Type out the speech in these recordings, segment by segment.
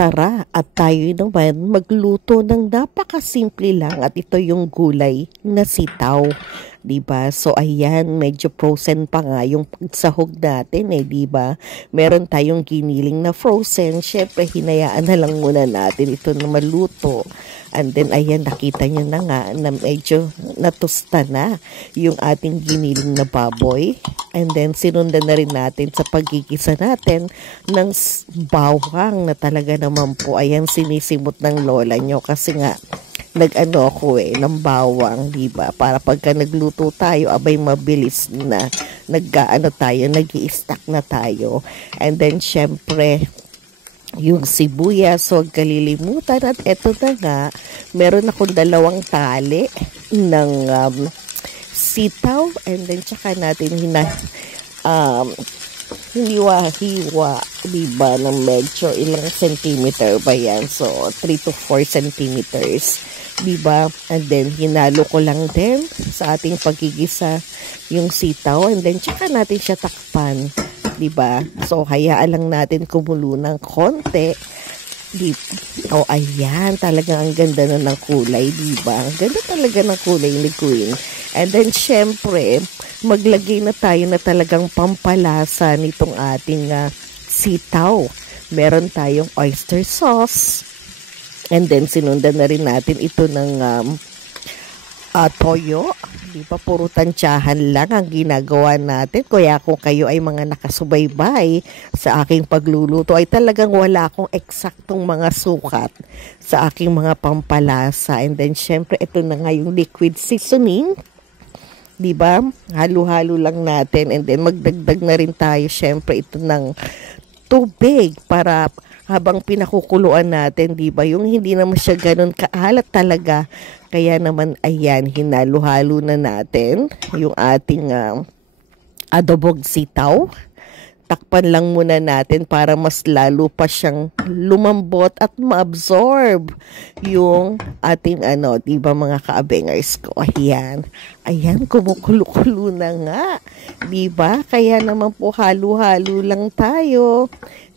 Tara at tayo naman magluto ng napakasimple lang at ito yung gulay na sitaw. 'Di ba? So ayan, medyo frozen pa nga yung pagsahog natin 'di ba? Meron tayong giniling na frozen. Syempre hinayaan na lang muna natin ito na maluto. And then ayan, nakita nyo na nga na medyo natusta na yung ating giniling na baboy. And then sinundan na rin natin sa pagkikisa natin ng bawang na talaga naman po ayan sinisimot ng lola nyo kasi nga nag-ano ako ng bawang, di ba? Para pagka nagluto tayo, abay mabilis na nag-ano tayo, nag-i-stack na tayo. And then syempre yung sibuyas, huwag kalilimutan. At eto na nga, meron akong 2 tali ng sitaw. And then tsaka natin hiwa-hiwa, diba, ng medyo ilang centimeter ba yan? So, 3 to 4 centimeters, diba? And then, hinalo ko lang din sa ating pagigisa yung sitaw. And then, tsaka natin siya takpan, diba? So, hayaan lang natin kumulo ng konti. Oh, ayan, talagang ang ganda na ng kulay, diba? Ang ganda talaga ng kulay ni Queen. And then, syempre, maglagay na tayo na talagang pampalasa nitong ating sitaw. Meron tayong oyster sauce. And then, sinundan na rin natin ito ng toyo. Di ba, puro tansyahan lang ang ginagawa natin. Kaya kung kayo ay mga nakasubaybay sa aking pagluluto, ay talagang wala akong eksaktong mga sukat sa aking mga pampalasa. And then, syempre, ito na nga yung liquid seasoning. Diba? Halo-halo lang natin. And then, magdagdag na rin tayo, syempre, ito ng tubig para habang pinakukuluan natin, diba? Yung hindi naman siya ganun kaalat talaga. Kaya naman, ayan, hinalo-halo na natin yung ating adobong sitaw. Takpan lang muna natin para mas lalo pa siyang lumambot at ma-absorb yung ating diba mga ka-abengers ko. Ayan. Ayan, kumukulo-kulo na nga. Diba? Kaya naman po halo-halo lang tayo.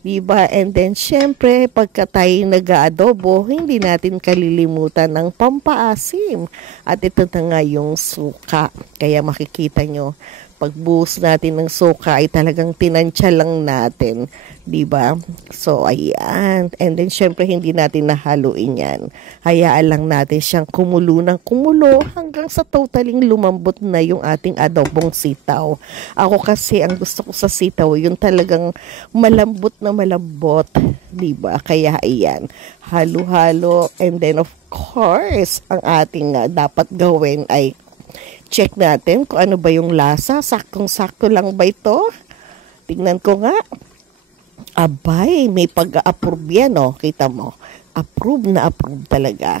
Diba? And then, syempre, pagka tayo nag-aadobo, hindi natin kalilimutan ng pampaasim. At ito na nga yung suka. Kaya makikita nyo, pagbuhos natin ng suka ay talagang tinansya lang natin, 'di ba? So ayan, and then syempre hindi natin nahaluin 'yan. Hayaan lang natin siyang kumulo ng kumulo hanggang sa totaling lumambot na yung ating adobong sitaw. Ako kasi ang gusto ko sa sitaw yung talagang malambot na malambot, 'di ba? Kaya ayan, halo-halo, and then of course, ang ating dapat gawin ay check natin kung ano ba yung lasa. Saktong-sakto lang ba ito? Tingnan ko nga. Abay, may pag-approve yan, Kita mo. Approve na approve talaga.